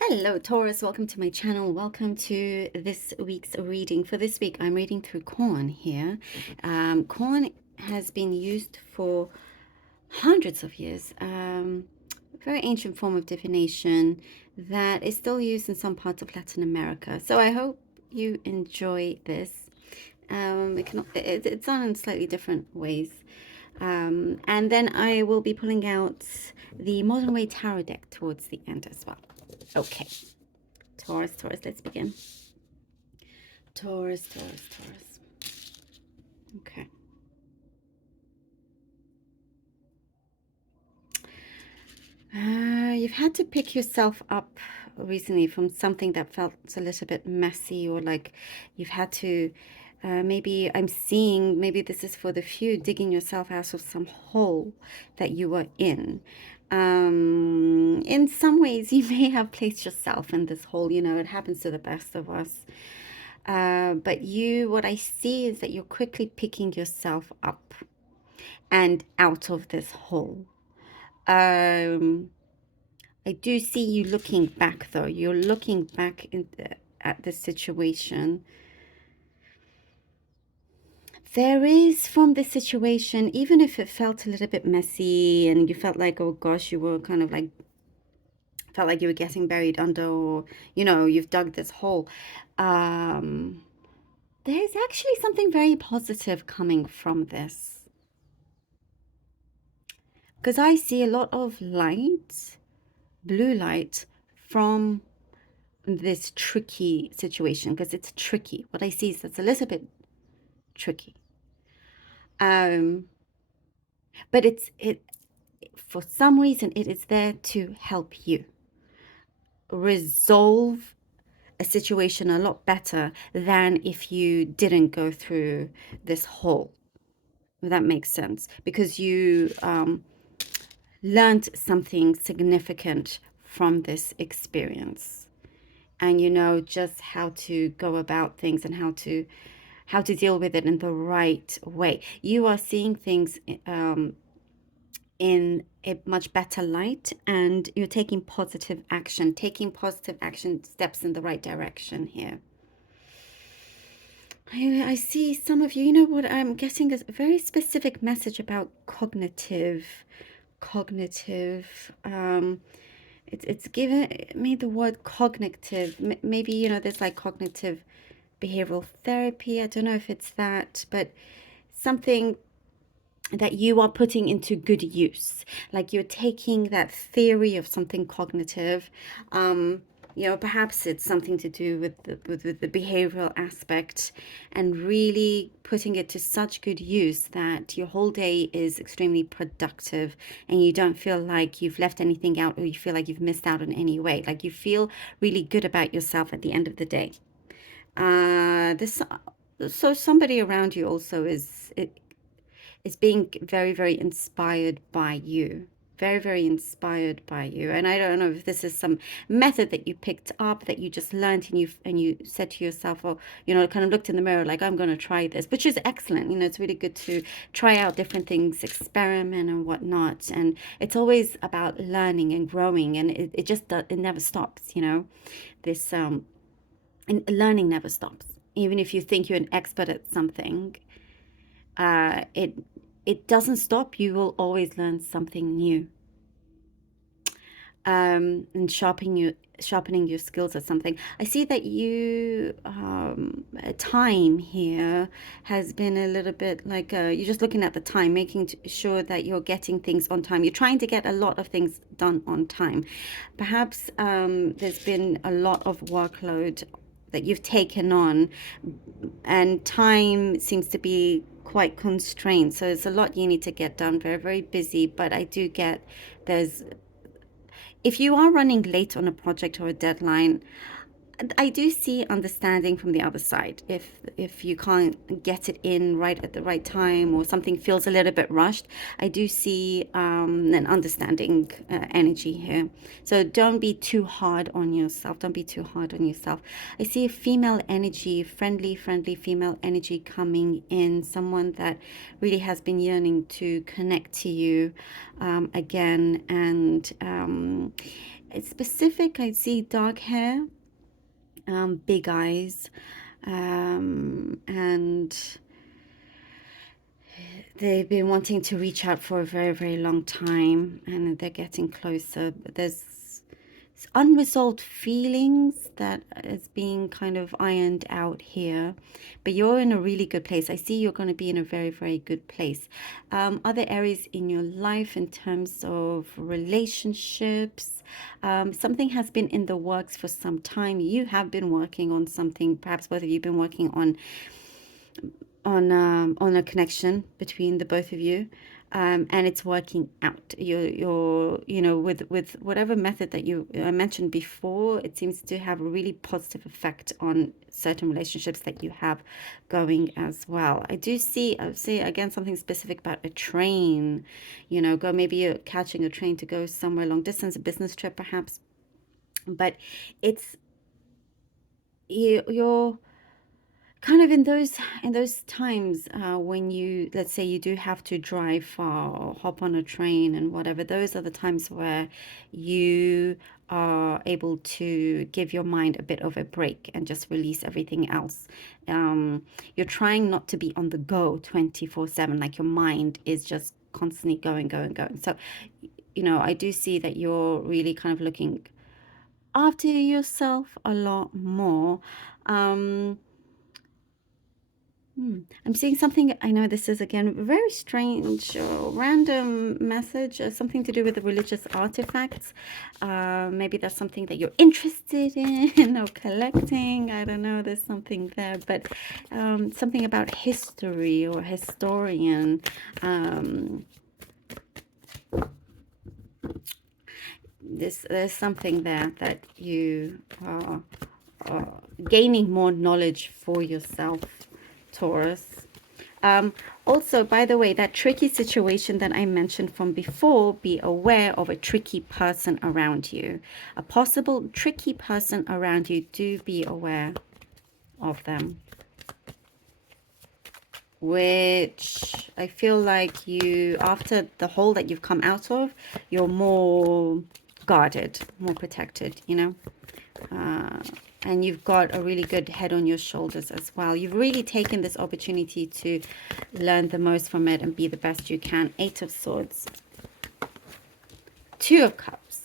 Hello, Taurus. Welcome to my channel. Welcome to this week's reading. For this week, I'm reading through corn here. Corn has been used for hundreds of years. Very ancient form of divination that is still used in some parts of Latin America. So I hope you enjoy this. It's done in slightly different ways. And then I will be pulling out the Modern Way Tarot deck towards the end as well. Okay. Taurus, let's begin. Taurus. Okay. You've had to pick yourself up recently from something that felt a little bit messy, or like you've had to, maybe I'm seeing, maybe this is for the few, digging yourself out of some hole that you were in. In some ways, you may have placed yourself in this hole. It happens to the best of us. But what I see is that you're quickly picking yourself up and out of this hole. I do see you looking back, though. You're looking back at the situation. There is, from this situation, even if it felt a little bit messy and you felt like, oh gosh, you were kind of like, felt like you were getting buried under, or, you've dug this hole. There's actually something very positive coming from this. Because I see a lot of light, blue light, from this tricky situation, because it's tricky. What I see is it's a little bit tricky. But for some reason, it is there to help you resolve a situation a lot better than if you didn't go through this hole. If that makes sense, because you learned something significant from this experience, and you know just how to go about things and how to deal with it in the right way. You are seeing things in a much better light, and you're taking positive action steps in the right direction here. I see some of you, you know what I'm getting is a very specific message about cognitive. It's given me the word cognitive. Maybe, there's like cognitive behavioral therapy. I don't know if it's that, but something that you are putting into good use. Like you're taking that theory of something cognitive, perhaps it's something to do with the behavioral aspect, and really putting it to such good use that your whole day is extremely productive and you don't feel like you've left anything out, or you feel like you've missed out in any way. Like you feel really good about yourself at the end of the day. So somebody around you also is being very, very inspired by you. Very, very inspired by you. And I don't know if this is some method that you picked up, that you just learned, and you said to yourself, or, kind of looked in the mirror like, I'm going to try this, which is excellent. It's really good to try out different things, experiment and whatnot. And it's always about learning and growing, and it never stops, this, and learning never stops. Even if you think you're an expert at something, it doesn't stop. You will always learn something new, and sharpening your skills at something. I see that you time here has been a little bit like you're just looking at the time, making sure that you're getting things on time. You're trying to get a lot of things done on time. Perhaps there's been a lot of workload that you've taken on, and time seems to be quite constrained, so it's a lot you need to get done. Very, very busy. But I do get, there's if you are running late on a project or a deadline, I do see understanding from the other side. If you can't get it in right at the right time, or something feels a little bit rushed, I do see an understanding energy here. So don't be too hard on yourself. Don't be too hard on yourself. I see a female energy, friendly female energy coming in. Someone that really has been yearning to connect to you again, and It's specific. I see dark hair, big eyes, and they've been wanting to reach out for a very, very long time, and they're getting closer. But there's unresolved feelings that is being kind of ironed out here, but you're in a really good place. I see you're going to be in a very, very good place. Other areas in your life in terms of relationships, something has been in the works for some time. You have been working on something, perhaps both of you have been working on a connection between the both of you, and it's working out. With whatever method that you mentioned before, it seems to have a really positive effect on certain relationships that you have going as well. I see again something specific about a train. Go, maybe you're catching a train to go somewhere long distance, a business trip perhaps, but it's you're kind of in those times, when you, let's say, you do have to drive far or hop on a train and whatever. Those are the times where you are able to give your mind a bit of a break and just release everything else. You're trying not to be on the go 24/7, like your mind is just constantly going, going, going. So I do see that you're really kind of looking after yourself a lot more. um I'm seeing something. I know this is again very strange or random message, something to do with the religious artifacts. Maybe that's something that you're interested in or collecting. I don't know. There's something there, but something about history or historian. Um, there's something there that you are gaining more knowledge for yourself, Taurus. Also, by the way, that tricky situation that I mentioned from before, be aware of a tricky person around you. A possible tricky person around you, do be aware of them. Which I feel like after the hole that you've come out of, you're more guarded, more protected. Uh, and you've got a really good head on your shoulders as well. You've really taken this opportunity to learn the most from it and be the best you can. 8 of Swords, 2 of Cups.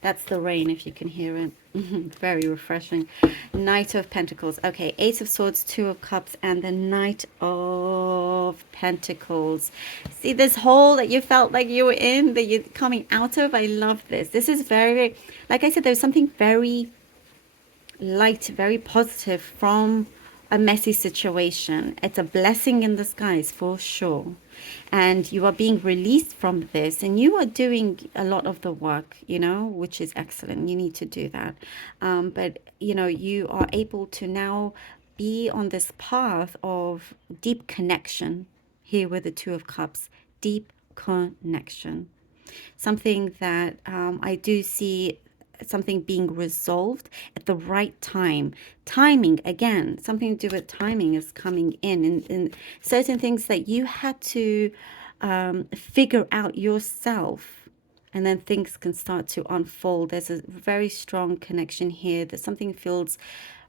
That's the rain, if you can hear it. Very refreshing. Knight of Pentacles. Okay, 8 of Swords, 2 of Cups, and the Knight of Pentacles. See this hole that you felt like you were in, that you're coming out of? I love this. This is very, very, like I said, there's something very light, very positive from a messy situation. It's a blessing in disguise for sure. And you are being released from this, and you are doing a lot of the work, which is excellent. You need to do that. But, you are able to now be on this path of deep connection here with the 2 of Cups, deep connection. Something that I do see, something being resolved at the right time. Timing, again, something to do with timing is coming in, and certain things that you had to figure out yourself, and then things can start to unfold. There's a very strong connection here that something feels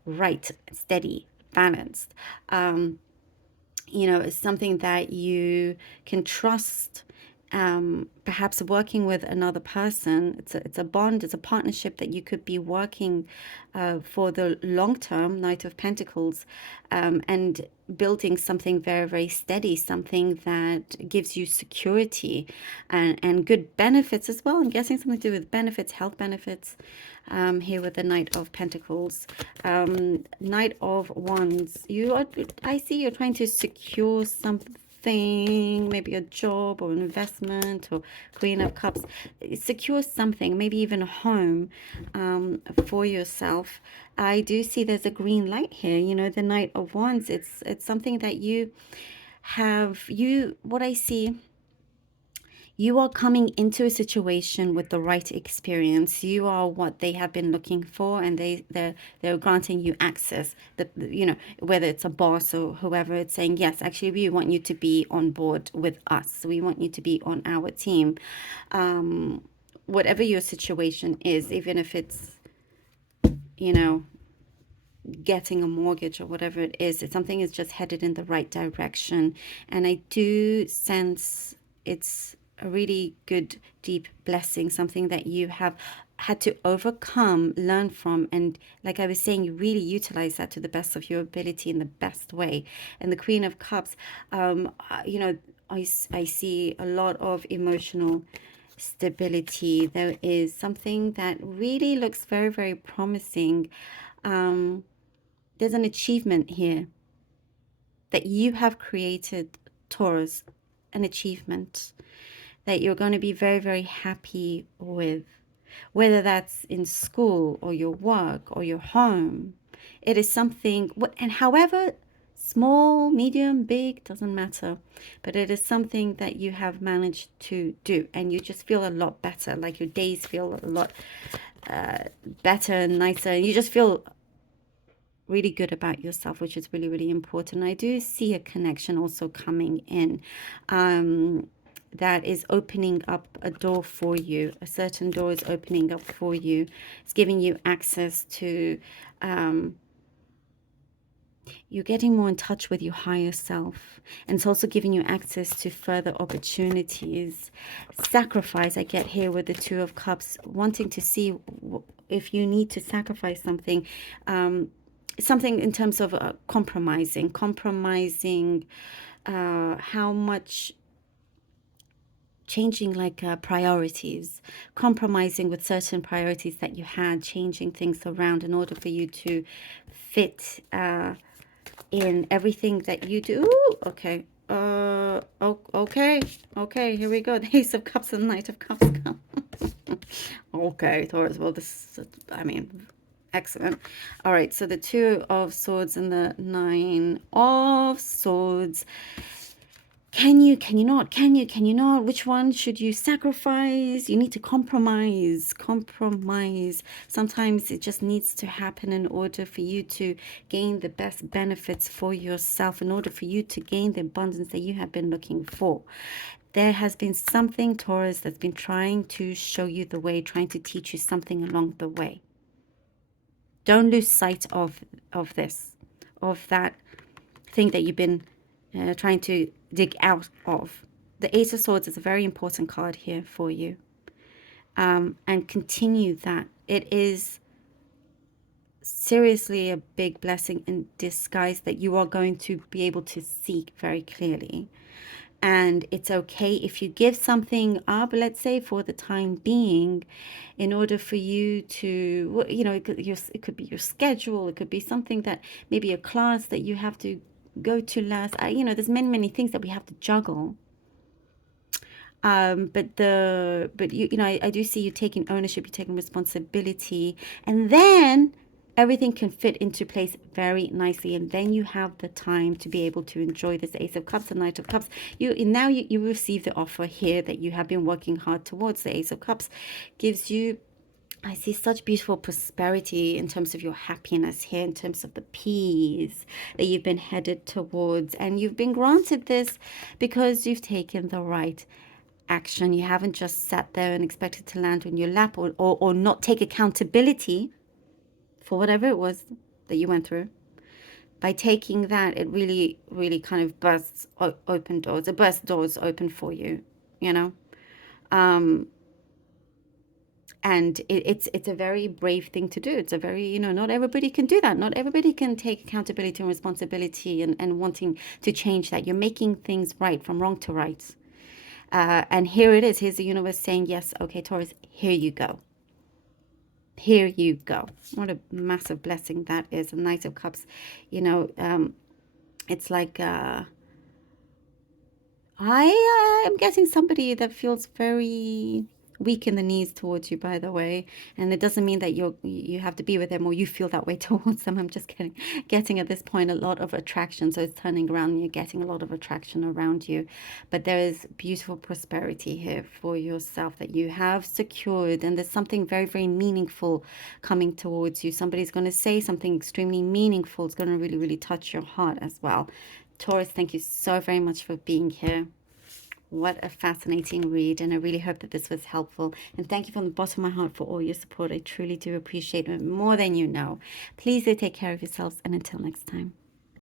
right, steady, balanced. It's something that you can trust. Perhaps working with another person, it's a bond, it's a partnership that you could be working for the long term. Knight of Pentacles, and building something very, very steady, something that gives you security and good benefits as well. I'm guessing something to do with benefits, health benefits. Here with the Knight of Pentacles, Knight of Wands. I see you're trying to secure something, maybe a job or an investment, or Queen of Cups. Secure something, maybe even a home for yourself. I do see there's a green light here. The Knight of Wands. It's something that what I see, you are coming into a situation with the right experience. You are what they have been looking for, and they're granting you access. Whether it's a boss or whoever, it's saying, yes, actually, we want you to be on board with us. We want you to be on our team. whatever your situation is, even if it's, you know, getting a mortgage or whatever it is, something is just headed in the right direction. And I do sense it's a really good, deep blessing, something that you have had to overcome, learn from, and like I was saying, you really utilize that to the best of your ability in the best way. And the Queen of Cups, you know, I see a lot of emotional stability. There is something that really looks very, very promising. Um, there's an achievement here that you have created, Taurus, an achievement that you're going to be very, very happy with, whether that's in school or your work or your home. It is something, and however small, medium, big, doesn't matter, but it is something that you have managed to do, and you just feel a lot better, like your days feel a lot better and nicer, and you just feel really good about yourself, which is really, really important. I do see a connection also coming in that is opening up a door for you. A certain door is opening up for you. It's giving you access to, you're getting more in touch with your higher self. And it's also giving you access to further opportunities. Sacrifice, I get here with the Two of Cups, wanting to see if you need to sacrifice something. Something in terms of compromising how much, changing like priorities, compromising with certain priorities that you had, changing things around in order for you to fit in everything that you do. Ooh, okay. Okay, here we go. The Ace of Cups and the Knight of Cups come. Okay, Taurus. Well, this is, I mean, excellent. All right, so the Two of Swords and the Nine of Swords. Can you not? Can you not? Which one should you sacrifice? You need to compromise. Sometimes it just needs to happen in order for you to gain the best benefits for yourself, in order for you to gain the abundance that you have been looking for. There has been something, Taurus, that's been trying to show you the way, trying to teach you something along the way. Don't lose sight of this, of that thing that you've been trying to dig out of. The Ace of Swords is a very important card here for you. And continue that. It is seriously a big blessing in disguise that you are going to be able to see very clearly. And it's okay if you give something up, let's say for the time being, in order for you to, you know, it could be your schedule. It could be something that, maybe a class that you have to go to last. You know, there's many things that we have to juggle. But you know, I do see you taking ownership, you're taking responsibility, and then everything can fit into place very nicely, and then you have the time to be able to enjoy this Ace of Cups and Knight of Cups. You receive the offer here that you have been working hard towards. The Ace of Cups gives you, I see such beautiful prosperity in terms of your happiness here, in terms of the peace that you've been headed towards. And you've been granted this because you've taken the right action. You haven't just sat there and expected to land on your lap, or not take accountability for whatever it was that you went through. By taking that, it really, really kind of bursts open doors. It bursts doors open for you, you know. And it's a very brave thing to do. It's a very, you know, not everybody can do that. Not everybody can take accountability and responsibility and wanting to change that. You're making things right, from wrong to right. And here it is. Here's the universe saying, yes, okay, Taurus, here you go. Here you go. What a massive blessing that is. A Knight of Cups, you know, it's like, I am getting somebody that feels very weak in the knees towards you, by the way, and it doesn't mean that you have to be with them or you feel that way towards them. I'm just getting at this point a lot of attraction, so it's turning around and you're getting a lot of attraction around you. But there is beautiful prosperity here for yourself that you have secured, and there's something very, very meaningful coming towards you. Somebody's going to say something extremely meaningful. It's going to really, really touch your heart as well. Taurus, thank you so very much for being here. What a fascinating read, and I really hope that this was helpful. And thank you from the bottom of my heart for all your support. I truly do appreciate it more than you know. Please do take care of yourselves, and until next time.